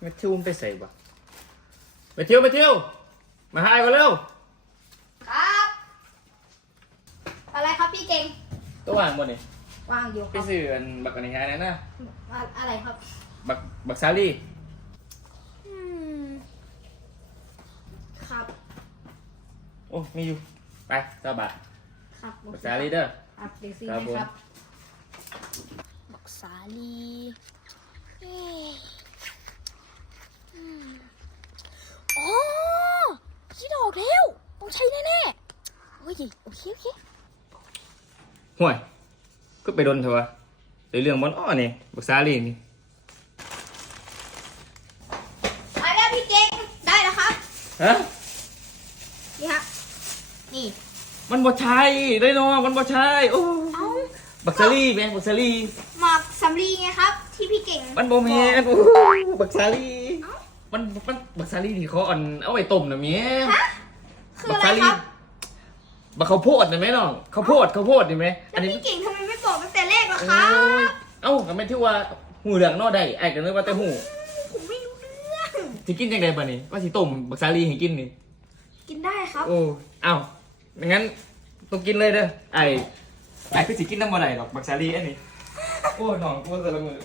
แมทธิวมันไปใส่บ่แมทธิวแมทธิวมาหาไอ้ก่อนเร็วครับ อะไรครับพี่เก่งตัวว่างบ่นี่วางอยู่คไปรับซื้ออันบักอันนี้ให้นะนะอะอะไรครับบักบักซาลี่อืมครับโอ้มีอยู่ไปเจ้าบาทครับบักซาลี่เด้อ ครับเดี๋ยวซื้อครับให้ผมครับ บักสาลีเอ๊ะอืมอ๋อคิดออก แล้ว ต้องใช้แน่ๆโอ้ยโอเคโอเคห่วย ก็ไปโดนเถอะวะในเรื่องบอนอ้อนี่บักซาลี่นี่ไปแล้วพี่เก่งได้แล้วครับ ฮะ นี่ฮะ นี่ มันบ่ใช่ได้เนาะมันบ่ใช่โอ้เอ้าบักซาลี่แม่งบักซาลี่หมากสำลีไงครับ ที่พี่เก่งมันบ่แม่นบอกโอ้บักซาลี่เอ้ามันมันบักซาลี่ที่เขาเอันเอาไว้ต้มน่ะแม่ฮะ คือบักอะไรซาคลี่รับบักข้าวโพดน่ะแม่น้องข้าวโพดข้าวโพดนี่แม่แล้อัวนนี้พี่เก่งทำไมไม่บอกตั้งแต่แรกล่ะโอ้ครับยเอ้าก็แม่นที่ว่าหูเหลืองเนอได้ไอ้ก็นึกว่าแต่หูผมไม่รู้เรื่องสิกินจังไดบัดนี้ว่าสิต้มบักซาลี่ให้กินนี่กินได้ครับโอ้เอ้างั้นต้องกินเลยเด้อไอ้ไอ้คือสิกินน้ำบ่ได้หรอกบักซาลี่อันนี้โอ้น้องกูแต่ละมือ